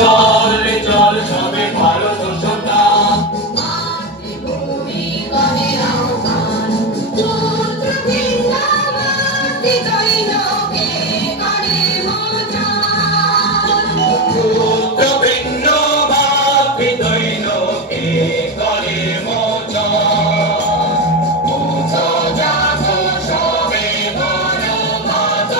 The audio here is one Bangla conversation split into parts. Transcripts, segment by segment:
চল রে চল সবে ভারত সন্তান, মাতৃভূমি করে আহ্বান, পুত্র বৃন্দাবতী দৈনকে করে মোচন। পুত্র ভিন্ন ভাবি দৈনকে করে মোচন। মুছো জাগো সবে বড় ভাত,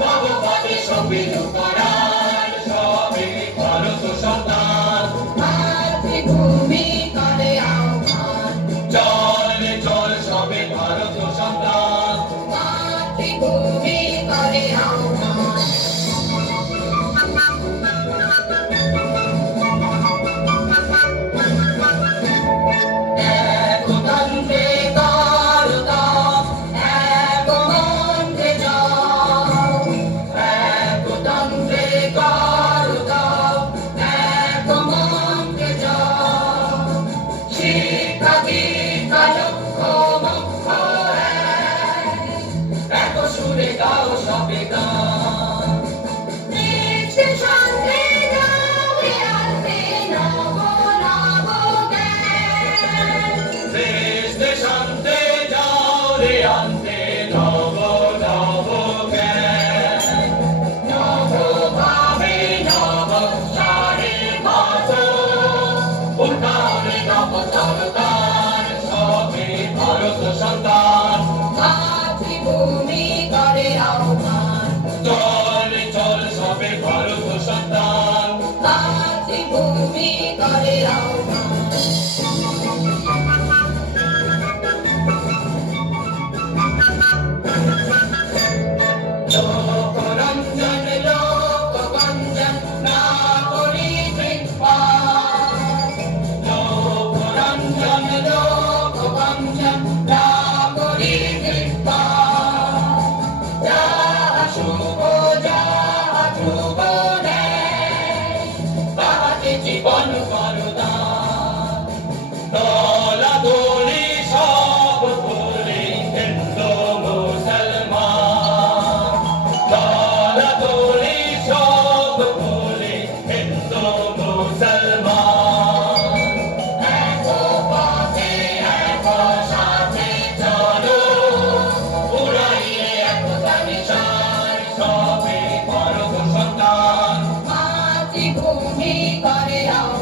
ভগবতী সবির পরাণ সবে ভারত সন্তান। মাতৃভূমি করে আহ্বান, চল রে চল সবে ভারত সন্তান, মাতৃভূমি করে আহ্বান। একতন্ত্রে কর তপ, এক মন্ত্রে জপ। একতন্ত্রে কর তপ, এক মন্ত্রে জপ। শিক্ষা দীক্ষা লক্ষ্য মোক্ষ এক সুরে গাও সবে গান। দেশে শান্তি যাবে আনতে নব নব জ্ঞান। দেশ দেশান্তে যাও রে আনতে নব নব জ্ঞান। নব ভাবে নব সারে মাত, উঠাও রে নব সন্তান সবে ভারত সন্তান। মাতৃভূমি করে আহ্বান, চল রে চল সবে ভারত সন্তান, মাতৃভূমি করে আহ্বান। লোকরঞ্জন লোকগঞ্জন না করি কৃপাণ। লোকরঞ্জন লোকগঞ্জন না করি কৃপাণ। যাহা শুভ যাহা ধ্রুব ন্যায়, তাহাতে জীবন করো দান। দলাদলি সব ভুলি হিন্দু মুসলমান। দলাদলি সব ভুলি হিন্দু মুসলমান। এক পথে এক সাথে চলো, উড়াইয়ে একতা নিশান সবে ভারত সন্তান। মাতৃভূমি করে আহ্বান।